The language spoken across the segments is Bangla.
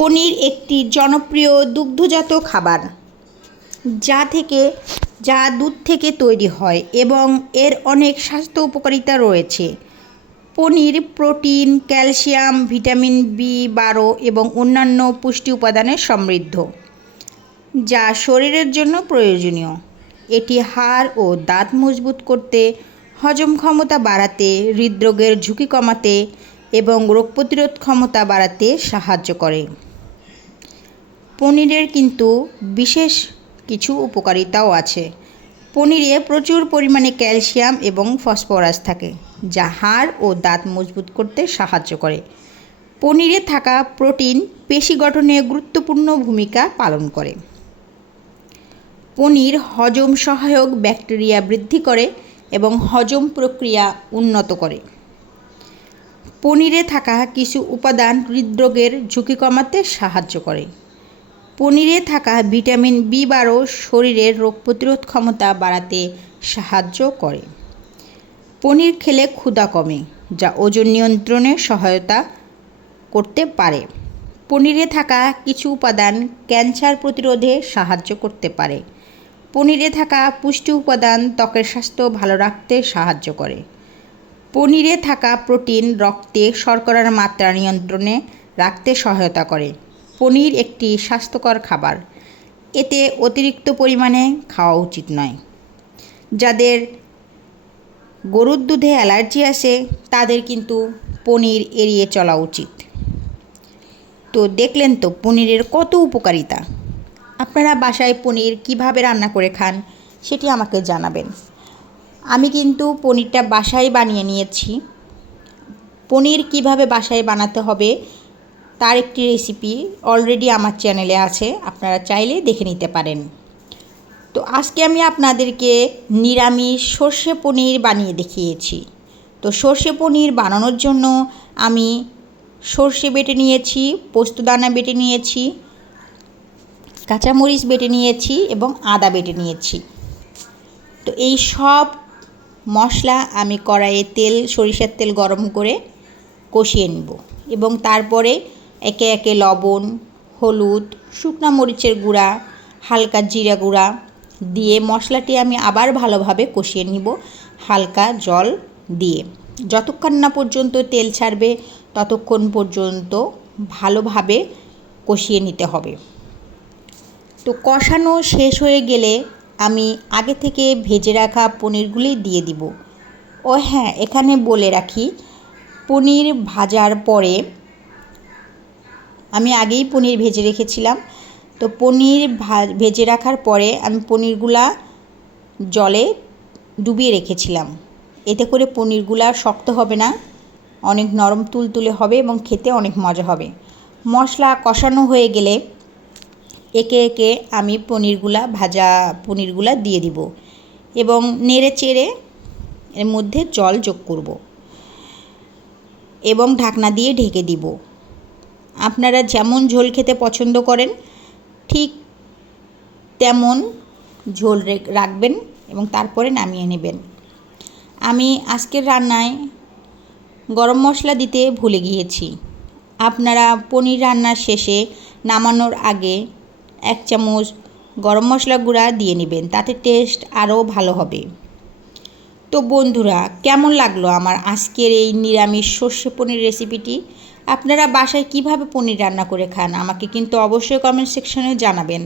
পনির একটি জনপ্রিয় দুগ্ধজাত খাবার, যা থেকে, যা দুধ থেকে তৈরি হয় এবং এর অনেক স্বাস্থ্য উপকারিতা রয়েছে। Paneer, protein, calcium, vitamin B বারো এবং অন্যান্য পুষ্টি উপাদানে সমৃদ্ধ, যা শরীরের জন্য প্রয়োজনীয়। এটি হাড় ও দাঁত মজবুত করতে, হজম ক্ষমতা বাড়াতে, হৃদরোগের ঝুঁকি কমাতে এবং রোগ প্রতিরোধ ক্ষমতা বাড়াতে সাহায্য করে। পনিরের কিন্তু বিশেষ কিছু উপকারিতাও আছে। পনিরে প্রচুর পরিমাণে ক্যালসিয়াম এবং ফসফরাস থাকে, যা হাড় ও দাঁত মজবুত করতে সাহায্য করে। পনিরে থাকা প্রোটিন পেশি গঠনে গুরুত্বপূর্ণ ভূমিকা পালন করে। পনির হজম সহায়ক ব্যাকটেরিয়া বৃদ্ধি করে এবং হজম প্রক্রিয়া উন্নত করে। পনিরে থাকা কিছু উপাদান হৃদরোগের ঝুঁকি কমাতে সাহায্য করে। পনিরে থাকা ভিটামিন বি বারো শরীরের রোগ প্রতিরোধ ক্ষমতা বাড়াতে সাহায্য করে। পনির খেলে ক্ষুধা কমে, যা ওজন নিয়ন্ত্রণে সহায়তা করতে পারে। পনিরে থাকা কিছু উপাদান ক্যান্সার প্রতিরোধে সাহায্য করতে পারে। পনিরে থাকা পুষ্টি উপাদান ত্বকের স্বাস্থ্য ভালো রাখতে সাহায্য করে। পনিরে থাকা প্রোটিন রক্তে শর্করার মাত্রা নিয়ন্ত্রণে রাখতে সহায়তা করে। পনির একটি স্বাস্থ্যকর খাবার। এতে অতিরিক্ত পরিমাণে খাওয়া উচিত নয়। যাদের গরুর দুধে অ্যালার্জি আসে, তাদের কিন্তু পনির এড়িয়ে চলা উচিত। তো দেখলেন তো পনিরের কত উপকারিতা। আপনারা বাসায় পনির কীভাবে রান্না করে খান, সেটি আমাকে জানাবেন। আমি কিন্তু পনিরটা বাসায় বানিয়ে নিয়েছি। পনির কীভাবে বাসায় বানাতে হবে তার একটি রেসিপি অলরেডি আমার চ্যানেলে আছে, আপনারা চাইলে দেখে নিতে পারেন। তো আজকে আমি আপনাদেরকে নিরামিষ সর্ষে পনির বানিয়ে দেখিয়েছি। তো সর্ষে পনির বানানোর জন্য আমি সর্ষে বেটে নিয়েছি পোস্তদানা বেটে নিয়েছি, কাঁচামরিচ বেটে নিয়েছি এবং আদা বেটে নিয়েছি। তো এই সব মশলা আমি কড়াইয়ে তেল, সরিষার তেল গরম করে কষিয়ে নেব এবং তারপরে একে একে লবণ, হলুদ, শুকনো মরিচের গুঁড়া, হালকা জিরা গুঁড়া দিয়ে মশলাটি আমি আবার ভালোভাবে কষিয়ে নিব। হালকা জল দিয়ে। যতক্ষণ না পর্যন্ত তেল ছাড়বে, ততক্ষণ পর্যন্ত ভালোভাবে কষিয়ে নিতে হবে। তো কষানো শেষ হয়ে গেলে আমি আগে থেকে ভেজে রাখা পনিরগুলি দিয়ে দিব। ও হ্যাঁ এখানে বলে রাখি, পনির ভাজার পরে আমি আগেই পনির ভেজে রেখেছিলাম। তো পনির ভেজে রাখার পরে আমি পনিরগুলা জলে ডুবিয়ে রেখেছিলাম। এতে করে পনিরগুলা শক্ত হবে না, অনেক নরম তুলতুলে হবে এবং খেতে অনেক মজা হবে। মশলা কষানো হয়ে গেলে একে একে আমি পনিরগুলা, ভাজা পনিরগুলা দিয়ে দিব এবং নেড়ে চেড়ে এর মধ্যে জল যোগ করব এবং ঢাকনা দিয়ে ঢেকে দিব। আপনারা যেমন ঝোল খেতে পছন্দ করেন, ঠিক তেমন ঝোল রাখবেন এবং তারপরে নামিয়ে নেবেন। আমি আজকের রান্নায় গরম মশলা দিতে ভুলে গিয়েছি। আপনারা পনির রান্নার শেষে নামানোর আগে এক চামচ গরম মশলা গুঁড়া দিয়ে নেবেন, তাতে টেস্ট আরও ভালো হবে। তো বন্ধুরা, কেমন লাগল আমার আজকের এই নিরামিষ সর্ষে পনির রেসিপিটি? আপনারা বাসায় কীভাবে পনির রান্না করে খান? আমাকে কিন্তু অবশ্যই কমেন্ট সেকশনে জানাবেন।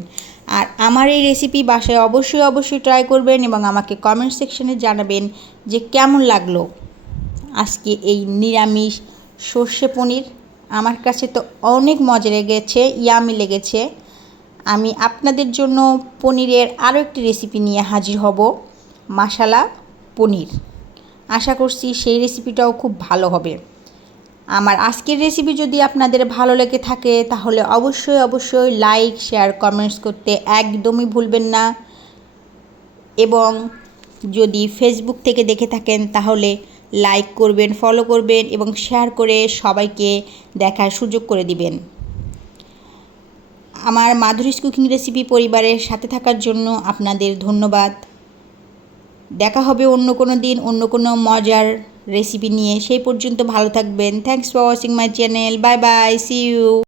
আর আমার এই রেসিপি বাসায় অবশ্যই অবশ্যই ট্রাই করবেন এবং আমাকে কমেন্ট সেকশনে জানাবেন যে কেমন লাগল আজকে এই নিরামিষ সর্ষে পনির। আমার কাছে তো অনেক মজা লেগেছে ইয়ামি লেগেছে। আমি আপনাদের জন্য পনিরের আরও একটি রেসিপি নিয়ে হাজির হব মাসালা পনির। আশা করছি সেই রেসিপিটাও খুব ভালো হবে। আমার আজকের রেসিপি যদি আপনাদের ভালো লেগে থাকে, তাহলে অবশ্যই অবশ্যই লাইক শেয়ার কমেন্টস করতে একদমই ভুলবেন না। এবং যদি ফেসবুক থেকে দেখে থাকেন, তাহলে লাইক করবেন ফলো করবেন এবং শেয়ার করে সবাইকে দেখার সুযোগ করে দিবেন। আমার মাধুরীস কুকিং রেসিপি পরিবারের সাথে থাকার জন্য আপনাদের ধন্যবাদ। দেখা হবে অন্য কোনো দিন, অন্য কোনো মজার রেসিপি নিয়ে সেই পর্যন্ত ভালো থাকবেন। Thanks for watching my channel bye bye see you